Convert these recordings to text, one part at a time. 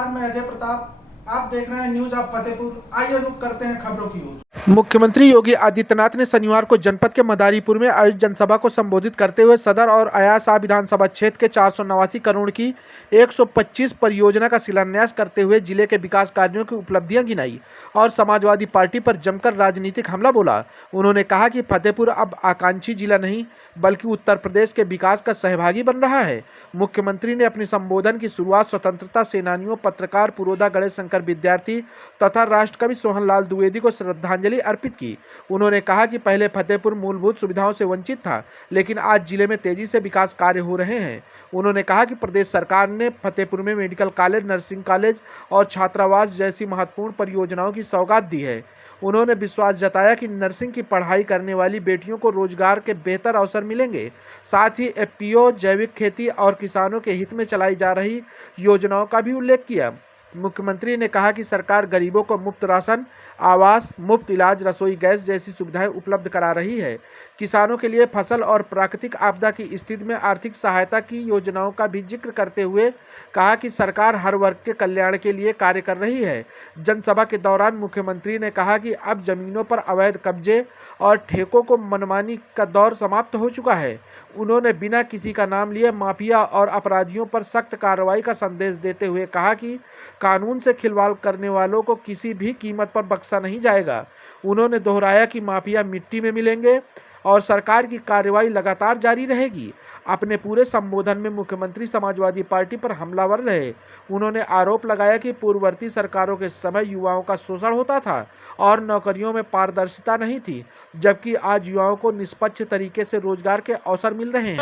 नमस्कार, मैं अजय प्रताप। आप देख रहे हैं न्यूज ऑफ फतेहपुर। आइए रुक करते हैं खबरों की ओर। मुख्यमंत्री योगी आदित्यनाथ ने शनिवार को जनपद के मदारीपुर में आयोजित जनसभा को संबोधित करते हुए सदर और अयासा विधानसभा क्षेत्र के 489 करोड़ की 125 परियोजना का शिलान्यास करते हुए जिले के विकास कार्यों की उपलब्धियां गिनाई और समाजवादी पार्टी पर जमकर राजनीतिक हमला बोला। उन्होंने कहा कि फतेहपुर अब आकांक्षी जिला नहीं बल्कि उत्तर प्रदेश के विकास का सहभागी बन रहा है। मुख्यमंत्री ने अपने संबोधन की शुरुआत स्वतंत्रता सेनानियों, पत्रकार पुरोधा गणेश शंकर विद्यार्थी तथा राष्ट्रकवि सोहनलाल द्विवेदी को श्रद्धांजलि अर्पित की। उन्होंने कहा कि पहले फतेहपुर मूलभूत सुविधाओं से वंचित था, लेकिन आज जिले में तेजी से विकास कार्य हो रहे हैं। उन्होंने कहा कि प्रदेश सरकार ने फतेहपुर में मेडिकल कॉलेज, नर्सिंग कॉलेज और छात्रावास जैसी महत्वपूर्ण परियोजनाओं की सौगात दी है। उन्होंने विश्वास जताया कि नर्सिंग की पढ़ाई करने वाली बेटियों को रोजगार के बेहतर अवसर मिलेंगे। साथ ही एफपीओ, जैविक खेती और किसानों के हित में चलाई जा रही योजनाओं का भी उल्लेख किया। मुख्यमंत्री ने कहा कि सरकार गरीबों को मुफ्त राशन, आवास, मुफ्त इलाज, रसोई गैस जैसी सुविधाएं उपलब्ध करा रही है। किसानों के लिए फसल और प्राकृतिक आपदा की स्थिति में आर्थिक सहायता की योजनाओं का भी जिक्र करते हुए कहा कि सरकार हर वर्ग के कल्याण के लिए कार्य कर रही है। जनसभा के दौरान मुख्यमंत्री ने कहा कि अब जमीनों पर अवैध कब्जे और ठेकों को मनमानी का दौर समाप्त हो चुका है। उन्होंने बिना किसी का नाम लिए माफिया और अपराधियों पर सख्त कार्रवाई का संदेश देते हुए कहा कि कानून से खिलवाड़ करने वालों को किसी भी कीमत पर बख्शा नहीं जाएगा। उन्होंने दोहराया कि माफिया मिट्टी में मिलेंगे और सरकार की कार्रवाई लगातार जारी रहेगी। अपने पूरे संबोधन में मुख्यमंत्री समाजवादी पार्टी पर हमलावर रहे। उन्होंने आरोप लगाया कि पूर्ववर्ती सरकारों के समय युवाओं का शोषण होता था और नौकरियों में पारदर्शिता नहीं थी, जबकि आज युवाओं को निष्पक्ष तरीके से रोजगार के अवसर मिल रहे हैं।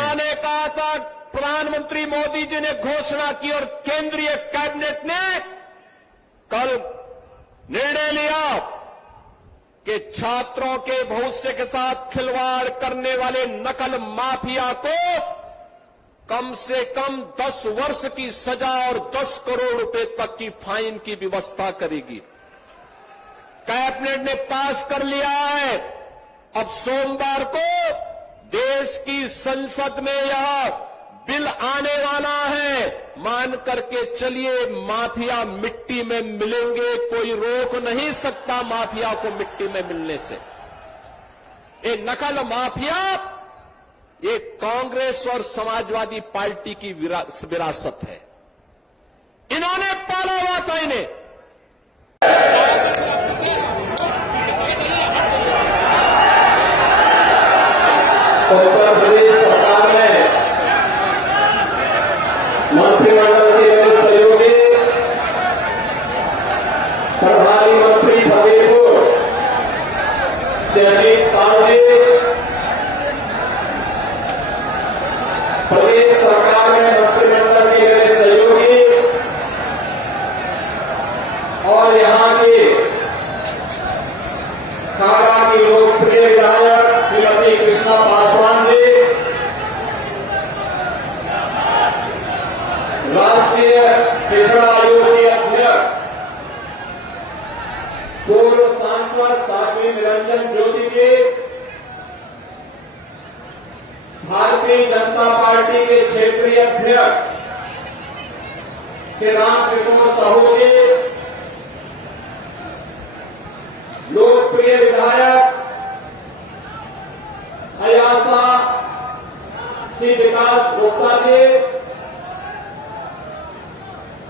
प्रधानमंत्री मोदी जी ने घोषणा की और केंद्रीय कैबिनेट ने कल निर्णय लिया कि छात्रों के भविष्य के साथ खिलवाड़ करने वाले नकल माफिया को कम से कम 10 वर्ष की सजा और 10 करोड़ रुपए तक की फाइन की व्यवस्था करेगी। कैबिनेट ने पास कर लिया है। अब सोमवार को देश की संसद में यह बिल आने वाला है। मान करके चलिए, माफिया मिट्टी में मिलेंगे, कोई रोक नहीं सकता माफिया को मिट्टी में मिलने से। ये नकल माफिया ये कांग्रेस और समाजवादी पार्टी की विरासत है। इन्होंने पाला हुआ था इन्हें। उत्तर प्रदेश सरकार ने मंत्रिमंडल के सहयोगी प्रभारी मंत्री फतेहपुर से अजीत पाल जी, प्रदेश सरकार ने मंत्रिमंडल के सहयोगी और यहां के खाड़ा की लोकप्रिय विधायक श्रीमती कृष्णा पासवान जी, राष्ट्रीय पिछड़ा आयोग के अध्यक्ष पूर्व सांसद साध्वी निरंजन ज्योति जी, भारतीय जनता पार्टी के क्षेत्रीय अध्यक्ष श्री रामकिशोर साहू जी, लोकप्रिय विधायक अयासा श्री विकास गुप्ता जी,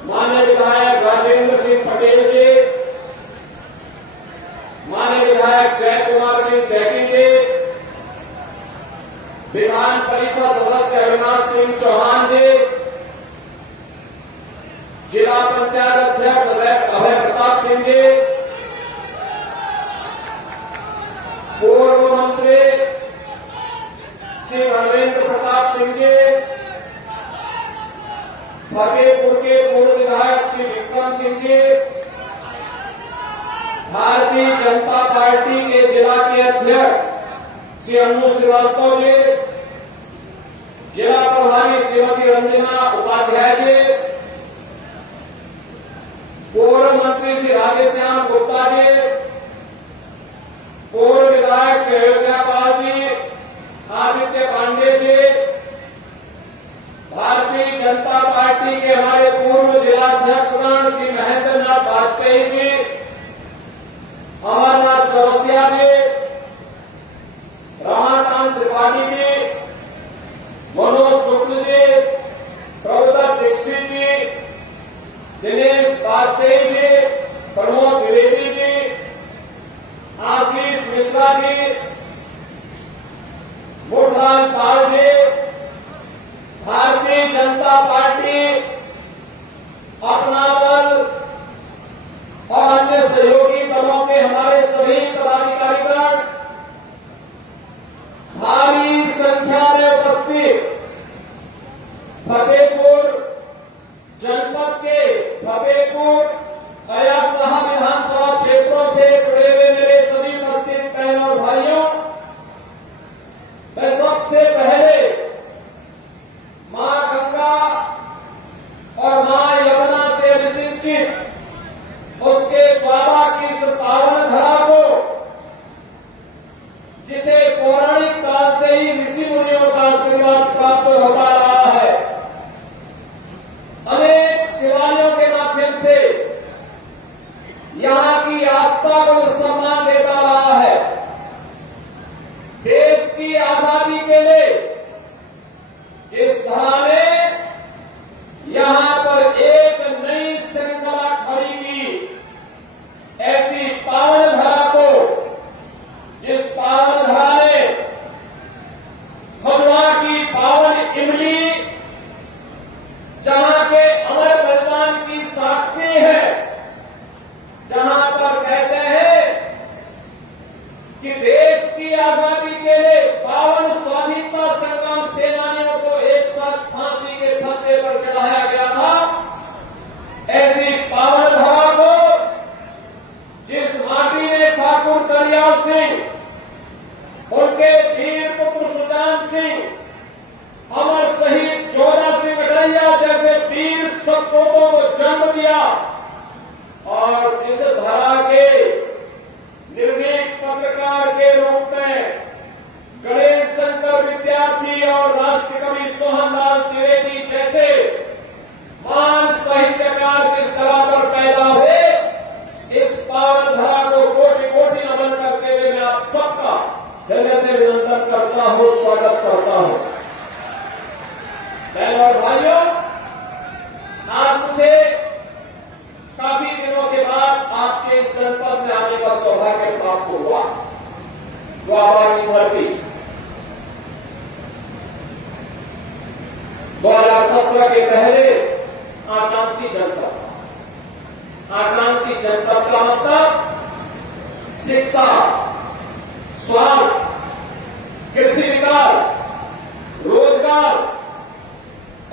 माननीय विधायक राजेंद्र सिंह पटेल जी, माननीय विधायक जय कुमार सिंह जैकी जी, विधान परिषद सदस्य अविनाश सिंह चौहान जी, जिला पंचायत अध्यक्ष अभय प्रताप सिंह जी, पूर्व मंत्री श्री धर्मेंद्र प्रताप सिंह जी, फतेहपुर के पूर्व विधायक श्री विक्रम सिंह जी, भारतीय जनता पार्टी के जिला के अध्यक्ष श्री अनु श्रीवास्तव जी, जिला प्रभारी श्रीमती रंजना उपाध्याय जी, पूर्व मंत्री श्री राधेश्याम गुप्ता जी, पूर्व विधायक श्री अयोध्या पाल जी, आदित्य पांडे जी, भारतीय जनता पार्टी के हमारे पूर्व जिलाध्यक्षगण श्री जिसे पौराणिक काल से ही ऋषि मुनियों का आशीर्वाद प्राप्त होता रहा है। अनेक शिवालयों के माध्यम से यहाँ की आस्था को सम्मान देता रहा है। देश की आजादी के लिए जिस तरह ने यहाँ पर एक नई श्रृंखला खड़ी की, ऐसी पावन धरा को, जिस पावन धरा ने भगवान की पावन इमली, जहां के अमर बलिदान की साक्षी है, जहां पर कहते हैं कि देश की आजादी के लिए पावन स्वाधीनता संग्राम सेनानियों को एक साथ फांसी के फंदे पर चढ़ाया गया था, ऐसी पावन धरा को, जिस माटी में ठाकुर दरियाव सिंह, उनके वीर पुत्र सुजान सिंह, अमर शहीद जोधा सिंह गढ़ैया जैसे वीर सपूतों को जन्म दिया, और जिस धरा के निर्भीक पत्रकार के रूप में गणेश शंकर विद्यार्थी और राष्ट्रकवि सोहनलाल द्विवेदी जैसे महान साहित्यकार जिस धरा पर पैदा हुए, इस पावन धरा को कोटि कोटि नमन करते हुए मैं आप सबका हृदय से अभिनंदन करता हूं, स्वागत करता हूं। बहनों और भाइयों, आज मुझे काफी दिनों के बाद आपके इस जनपद में आने का सौभाग्य प्राप्त हुआ। द्वाबारी धरती 2017 के पहले आकांक्षी जनपद। आकांक्षी जनपद का मतलब शिक्षा, स्वास्थ्य, कृषि विकास, रोजगार,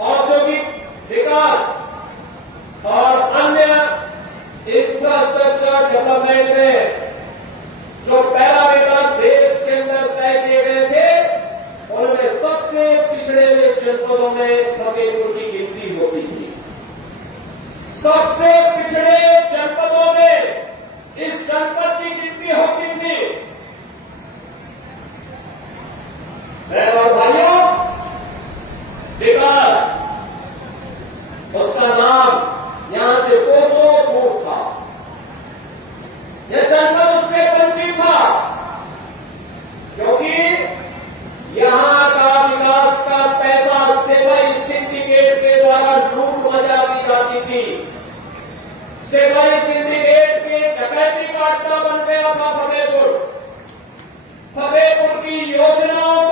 औद्योगिक विकास और अन्य इंफ्रास्ट्रक्चर डेवलपमेंट में जो पैरामीटर देश के अंदर तय किए गए थे, उनमें सबसे पिछड़े हुए जनपदों में फतेहपुर की गिनती होती थी। सबसे पिछड़े जनपदों में इस जनपद की गिनती होती थी। बहनों और भाइयों, विकास, उसका नाम यहां से कोसों दूर था। यह जनपद उससे वंचित था, क्योंकि यहां का विकास का पैसा सेवाई सिंडिकेट के द्वारा लूट मचा दी जाती थी। सेवाई सिंडिकेट के डकैती का अड्डा बन गया था फतेहपुर। फतेहपुर की योजनाओं